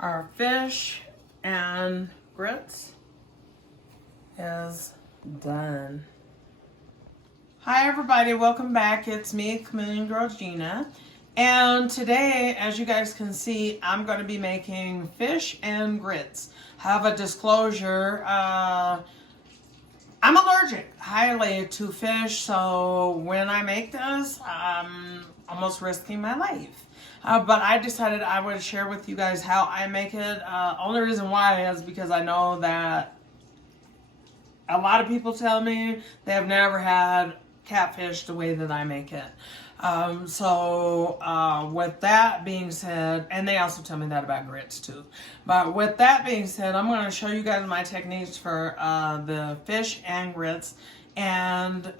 Our fish and grits is done. Hi everybody, welcome back. It's me, Chameleon Girl Gina. And today, as you guys can see, I'm going to be making fish and grits. Have a disclosure, I'm allergic highly to fish, so when I make this, I'm almost risking my life. But I decided I would share with you guys how I make it. Only reason why is because I know that a lot of people tell me they have never had catfish the way that I make it. With that being said, and they also tell me that about grits too. But with that being said, I'm going to show you guys my techniques for the fish and grits. And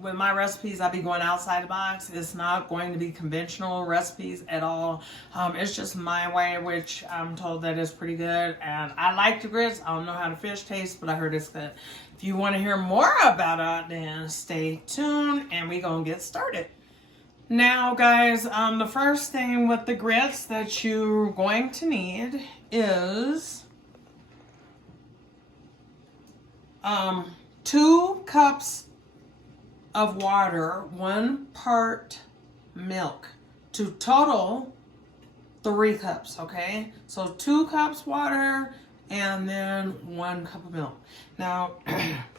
with my recipes, I'll be going outside the box. It's not going to be conventional recipes at all. It's just my way, which I'm told that is pretty good. And I like the grits. I don't know how the fish tastes, but I heard it's good. If you want to hear more about it, then stay tuned and we're going to get started. Now, guys, the first thing with the grits that you're going to need is 2 cups of water, 1 part milk, to total 3 cups, okay? So 2 cups water and then 1 cup of milk. Now,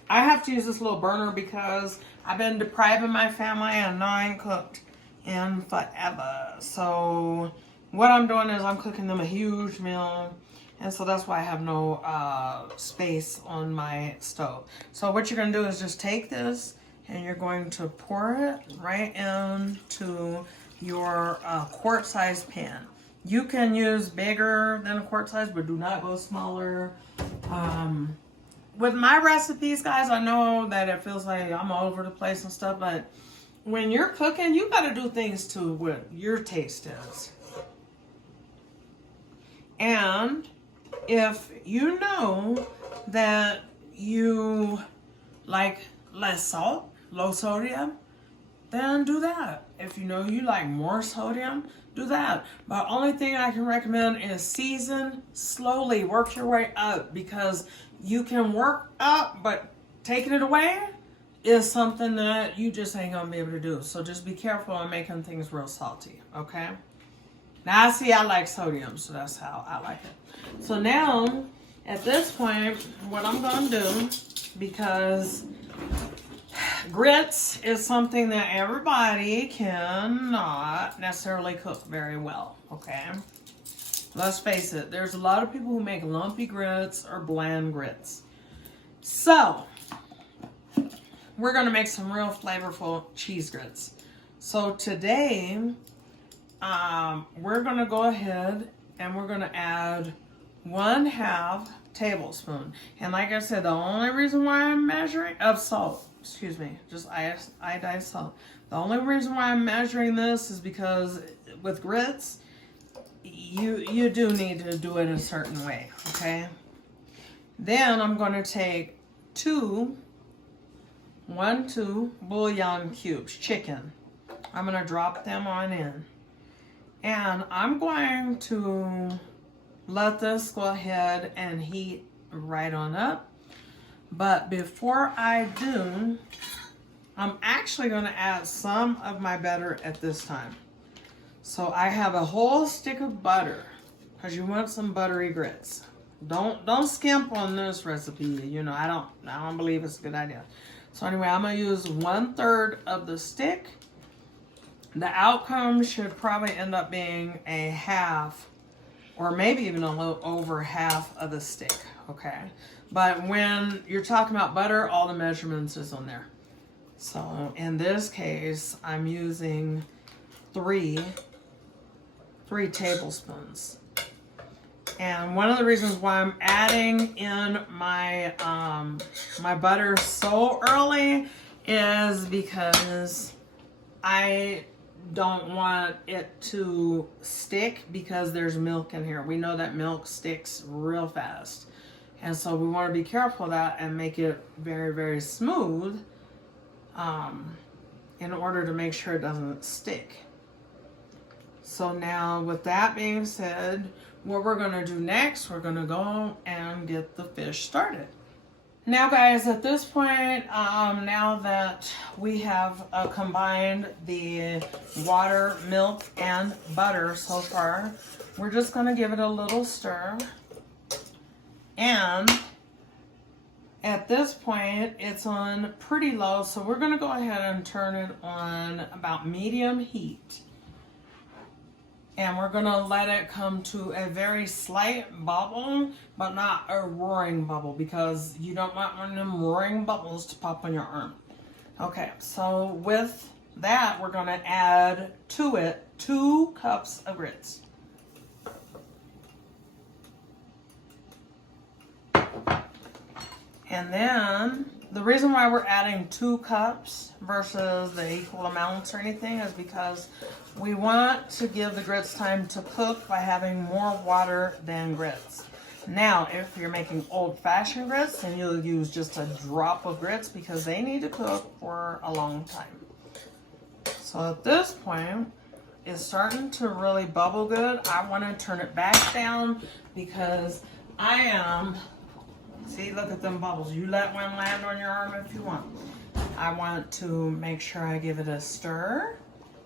I have to use this little burner because I've been depriving my family and I ain't cooked in forever. So what I'm doing is I'm cooking them a huge meal, and so that's why I have no space on my stove. So what you're gonna do is just take this and you're going to pour it right into your quart-sized pan. You can use bigger than a quart size, but do not go smaller. With my recipes, guys, I know that it feels like I'm all over the place and stuff, but when you're cooking, you got to do things to what your taste is. And if you know that you like less salt, low sodium, then do that. If you know you like more sodium, do that. But only thing I can recommend is season slowly. Work your way up, because you can work up, but taking it away is something that you just ain't gonna be able to do. So just be careful on making things real salty, okay? Now I see I like sodium, so that's how I like it. So now, at this point, what I'm gonna do, because grits is something that everybody cannot necessarily cook very well, okay? Let's face it, there's a lot of people who make lumpy grits or bland grits. So, we're gonna make some real flavorful cheese grits. So today, we're gonna go ahead and we're gonna add 1/2 tablespoon. And like I said, the only reason why I'm measuring of salt, excuse me, just iodized salt. The only reason why I'm measuring this is because with grits, you do need to do it a certain way, okay? Then I'm going to take 2 bouillon cubes, chicken. I'm going to drop them on in. And I'm going to let this go ahead and heat right on up. But before I do, I'm actually going to add some of my butter at this time. So I have a whole stick of butter, because you want some buttery grits. Don't skimp on this recipe. You know, I don't believe it's a good idea. So anyway, I'm going to use 1/3 of the stick. The outcome should probably end up being a half, or maybe even a little over half of the stick, okay? But when you're talking about butter, all the measurements is on there. So in this case, I'm using 3 tablespoons. And one of the reasons why I'm adding in my my butter so early is because I don't want it to stick, because there's milk in here. We know that milk sticks real fast. And so we want to be careful of that and make it very, very smooth in order to make sure it doesn't stick. So now with that being said, what we're gonna do next, we're gonna go and get the fish started. Now guys, at this point, now that we have combined the water, milk, and butter so far, we're just gonna give it a little stir. And at this point, it's on pretty low, so we're gonna go ahead and turn it on about medium heat. And we're gonna let it come to a very slight bubble, but not a roaring bubble, because you don't want one of them roaring bubbles to pop on your arm. Okay, so with that, we're gonna add to it 2 cups of grits. And then the reason why we're adding 2 cups versus the equal amounts or anything is because we want to give the grits time to cook by having more water than grits. Now, if you're making old-fashioned grits, then you'll use just a drop of grits because they need to cook for a long time. So at this point, it's starting to really bubble good. I want to turn it back down because I am... See, look at them bubbles. You let one land on your arm if you want. I want to make sure I give it a stir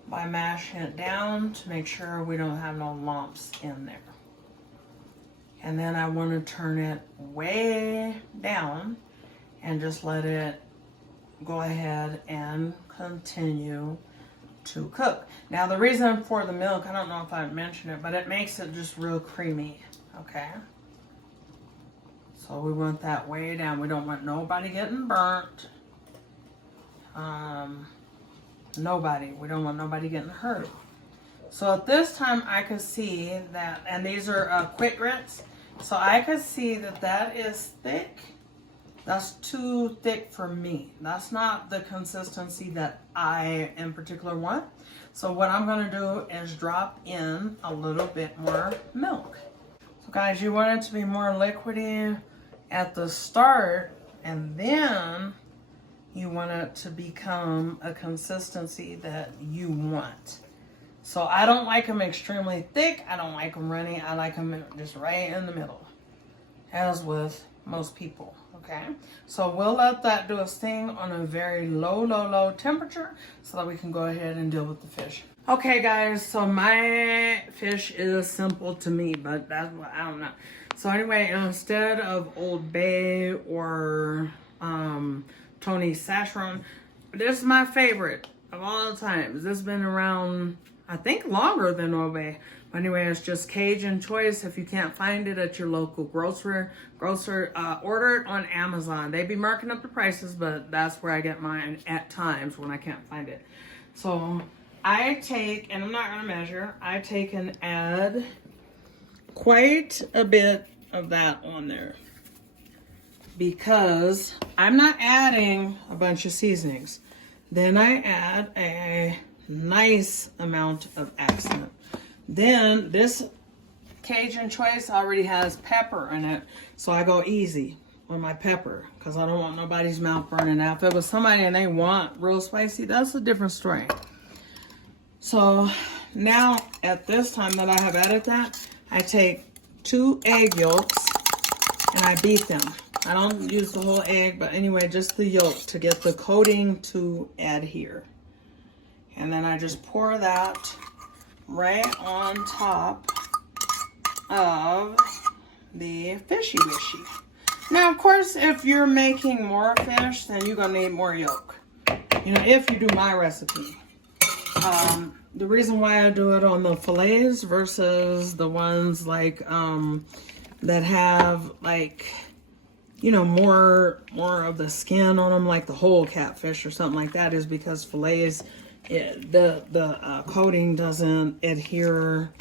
by mashing it down to make sure we don't have no lumps in there. And then I want to turn it way down and just let it go ahead and continue to cook. Now the reason for the milk, I don't know if I mentioned it, but it makes it just real creamy, okay? So we want that way down. We don't want nobody getting burnt. Nobody. We don't want nobody getting hurt. So at this time I could see that, and these are quick grits, so I could see that that is thick. That's too thick for me. That's not the consistency that I in particular want. So what I'm going to do is drop in a little bit more milk. So guys, you want it to be more liquidy at the start, and then you want it to become a consistency that you want. So I don't like them extremely thick. I don't like them runny. I like them just right in the middle, as with most people, okay? So we'll let that do its thing on a very low temperature so that we can go ahead and deal with the fish. Okay guys, so my fish is simple to me, but that's what, I don't know. So anyway, instead of Old Bay or Tony Sacheron, this is my favorite of all the times. This has been around, I think, longer than Old Bay. But anyway, it's just Cajun Choice. If you can't find it at your local grocer, order it on Amazon. They be marking up the prices, but that's where I get mine at times when I can't find it. So I take, and I'm not going to measure, I take and add quite a bit of that on there because I'm not adding a bunch of seasonings. Then I add a nice amount of accent. Then this Cajun Choice already has pepper in it, so I go easy on my pepper because I don't want nobody's mouth burning. Now if it was somebody and they want real spicy, that's a different story. So now at this time that I have added that, I take 2 egg yolks and I beat them. I don't use the whole egg, but anyway, just the yolk to get the coating to adhere. And then I just pour that right on top of the fishy wishy. Now, of course, if you're making more fish, then you're gonna need more yolk. You know, if you do my recipe. The reason why I do it on the fillets versus the ones like that have like, you know, more of the skin on them, like the whole catfish or something like that, is because fillets, the coating doesn't adhere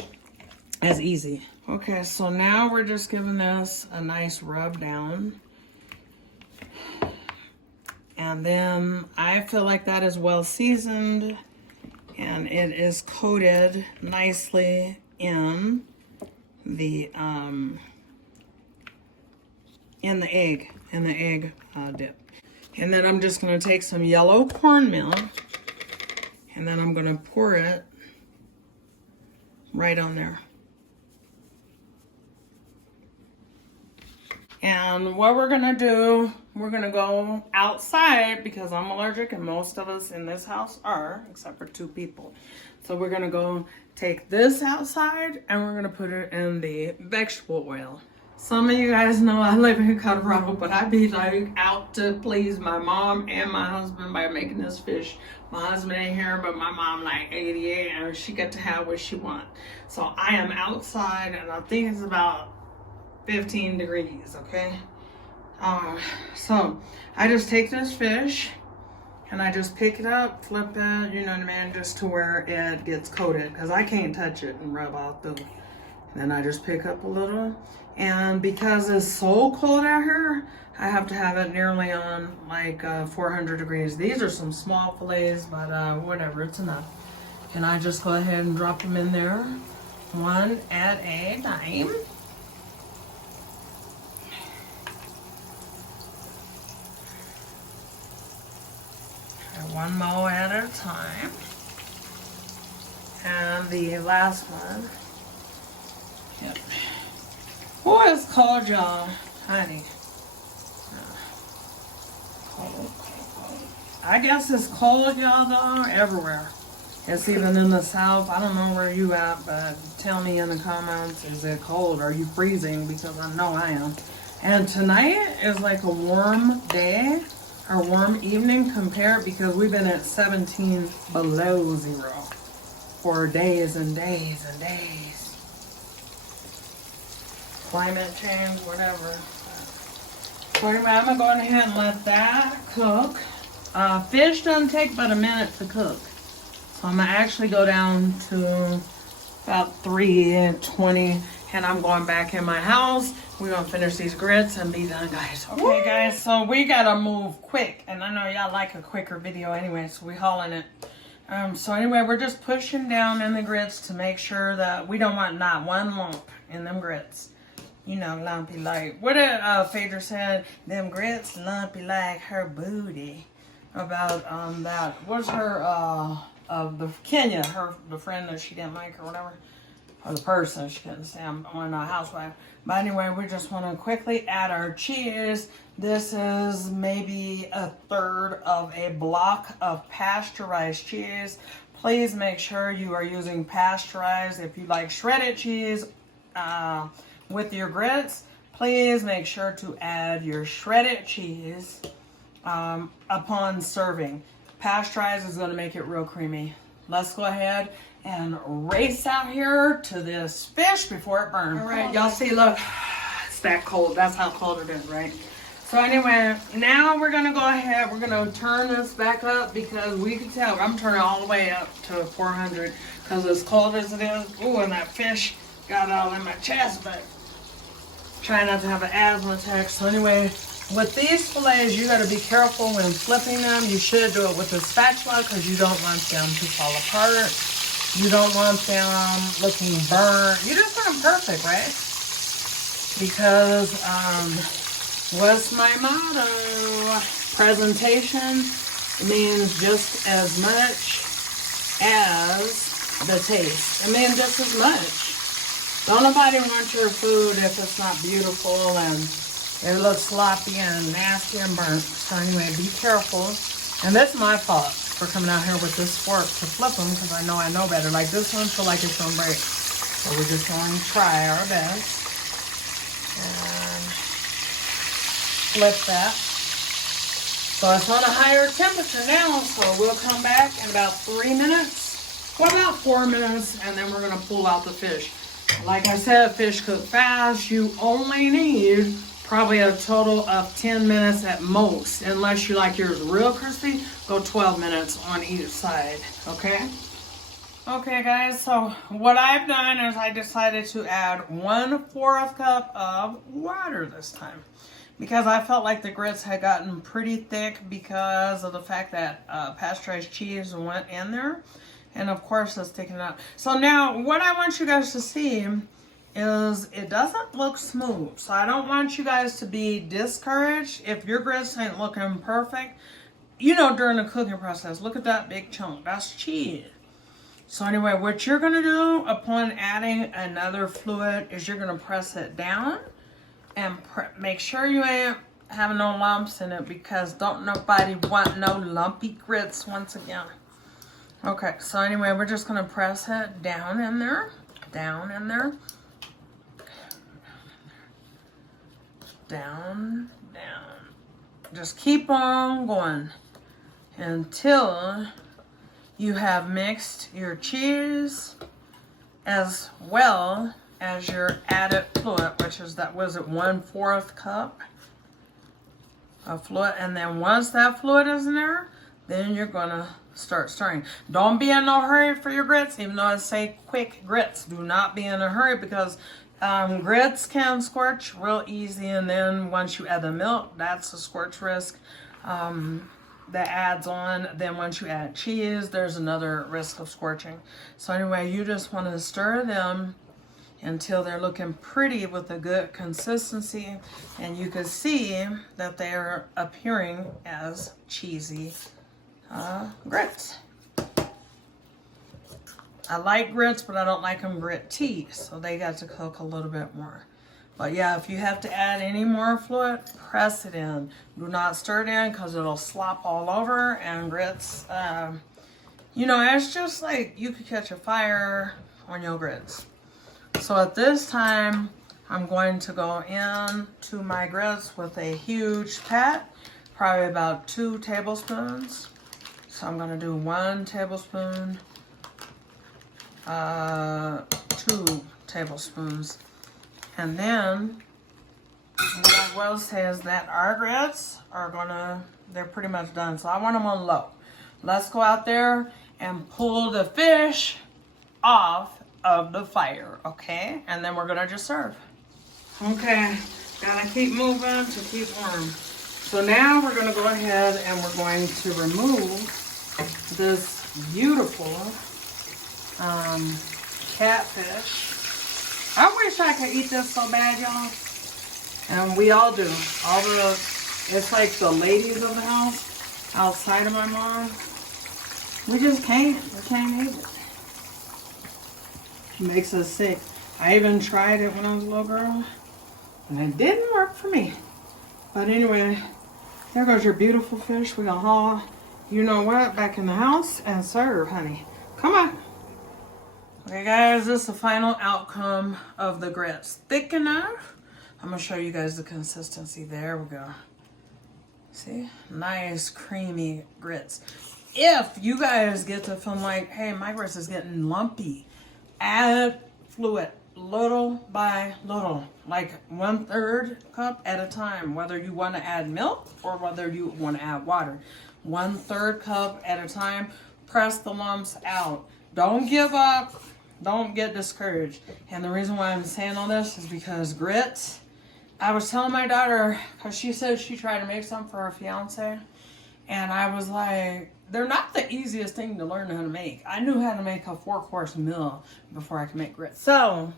as easy. Okay, so now we're just giving this a nice rub down. And then I feel like that is well seasoned. And it is coated nicely in the egg dip. And then I'm just going to take some yellow cornmeal, and then I'm going to pour it right on there. And what we're gonna do, we're gonna go outside because I'm allergic and most of us in this house are, except for 2 people. So we're gonna go take this outside and we're gonna put it in the vegetable oil. Some of you guys know I live in Colorado, but I be like out to please my mom and my husband by making this fish. My husband ain't here, but my mom like 88 and she get to have what she want. So I am outside and I think it's about 15 degrees, okay? So I just take this fish and I just pick it up, flip it, you know what I mean, just to where it gets coated because I can't touch it and rub out the. Then I just pick up a little, and because it's so cold out here, I have to have it nearly on like 400 degrees. These are some small fillets, but whatever, it's enough. And I just go ahead and drop them in there, one at a time. One more at a time. And the last one. Yep. Who has called y'all, honey? Cold. I guess it's cold, y'all, though, everywhere. It's even in the south. I don't know where you at, but tell me in the comments, is it cold? Are you freezing? Because I know I am. And tonight is like a warm day. Our warm evening compared because we've been at 17 below 0 for days and days and days. Climate change, whatever. So anyway, I'm gonna go ahead and let that cook. Fish doesn't take but a minute to cook. So I'm gonna actually go down to about 3:20 and I'm going back in my house. We're gonna finish these grits and be done, guys. Okay, guys, so we gotta move quick. And I know y'all like a quicker video anyway, so we hauling it. So anyway, we're just pushing down in the grits to make sure that we don't want not one lump in them grits. You know, lumpy like, what did Phaedra said, them grits lumpy like her booty. About that, what's her, of the Kenya, the friend that she didn't like or whatever. Or the person, she couldn't say I'm a housewife. But anyway, we just want to quickly add our cheese. This is maybe 1/3 of a block of pasteurized cheese. Please make sure you are using pasteurized. If you like shredded cheese with your grits, please make sure to add your shredded cheese upon serving. Pasteurized is going to make it real creamy. Let's go ahead and race out here to this fish before it burns. All right, y'all see, look, it's that cold. That's how cold it is, right? So anyway, now we're gonna go ahead, we're gonna turn this back up because we can tell, I'm turning all the way up to 400 because as cold as it is, ooh, and that fish got all in my chest, but try not to have an asthma attack. So anyway, with these fillets, you gotta be careful when flipping them. You should do it with a spatula because you don't want them to fall apart. You don't want them looking burnt. You just want them perfect, right? Because, what's my motto? Presentation means just as much as the taste. It means just as much. Don't nobody want your food if it's not beautiful and it looks sloppy and nasty and burnt. So anyway, be careful. And that's my fault for coming out here with this fork to flip them because I know better. Like this one, feel like it's gonna break. So we're just going to try our best. And flip that. So it's on a higher temperature now, so we'll come back in about 3 minutes. Well, about 4 minutes, and then we're gonna pull out the fish. Like I said, fish cook fast. You only need probably a total of 10 minutes at most. Unless you like yours real crispy, go 12 minutes on each side, okay? Okay guys, so what I've done is I decided to add 1/4 cup of water this time. Because I felt like the grits had gotten pretty thick because of the fact that pasteurized cheese went in there. And of course it's taken out. So now what I want you guys to see is it doesn't look smooth. So I don't want you guys to be discouraged if your grits ain't looking perfect. You know, during the cooking process, look at that big chunk. That's cheese. So anyway, what you're gonna do upon adding another fluid is you're gonna press it down and make sure you ain't having no lumps in it, because don't nobody want no lumpy grits once again. Okay, so anyway, we're just gonna press it down in there, down in there, down, down. Just keep on going until you have mixed your cheese as well as your added fluid, which is that, was it 1/4 cup of fluid? And then once that fluid is in there, then you're gonna start stirring. Don't be in no hurry for your grits, even though I say quick grits. Do not be in a hurry, because grits can scorch real easy, and then once you add the milk, that's a scorch risk that adds on. Then once you add cheese, there's another risk of scorching. So anyway, you just want to stir them until they're looking pretty with a good consistency, and you can see that they are appearing as cheesy grits. I like grits, but I don't like them gritty, so they got to cook a little bit more. But yeah, if you have to add any more fluid, press it in. Do not stir it in, because it'll slop all over, and grits, you know, it's just like you could catch a fire on your grits. So at this time, I'm going to go in to my grits with a huge pat, probably about 2 tablespoons. So I'm gonna do 1 tablespoon, 2 tablespoons. And then what I will say is that our grits are they're pretty much done. So I want them on low. Let's go out there and pull the fish off of the fire, okay? And then we're gonna just serve. Okay, gotta keep moving to keep warm. So now we're gonna go ahead and we're going to remove this beautiful catfish. I wish I could eat this so bad, y'all. And we all do. It's like the ladies of the house outside of my mom. We just can't. We can't eat it. It makes us sick. I even tried it when I was a little girl, and it didn't work for me. But anyway, there goes your beautiful fish. We're gonna haul, you know what, back in the house and serve, honey. Come on. Okay guys, this is the final outcome of the grits. Thick enough. I'm gonna show you guys the consistency. There we go. See? Nice creamy grits. If you guys get to feel like, hey, my grits is getting lumpy, add fluid little by little, like 1/3 cup at a time, whether you want to add milk or whether you want to add water. 1/3 cup at a time. Press the lumps out. Don't give up. Don't get discouraged. And the reason why I'm saying all this is because grits, I was telling my daughter, because she said she tried to make some for her fiance, and I was like, they're not the easiest thing to learn how to make. I knew how to make a 4-course meal before I could make grits. So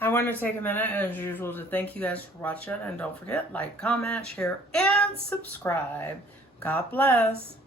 I want to take a minute, as usual, to thank you guys for watching, and don't forget, like, comment, share, and subscribe. God bless.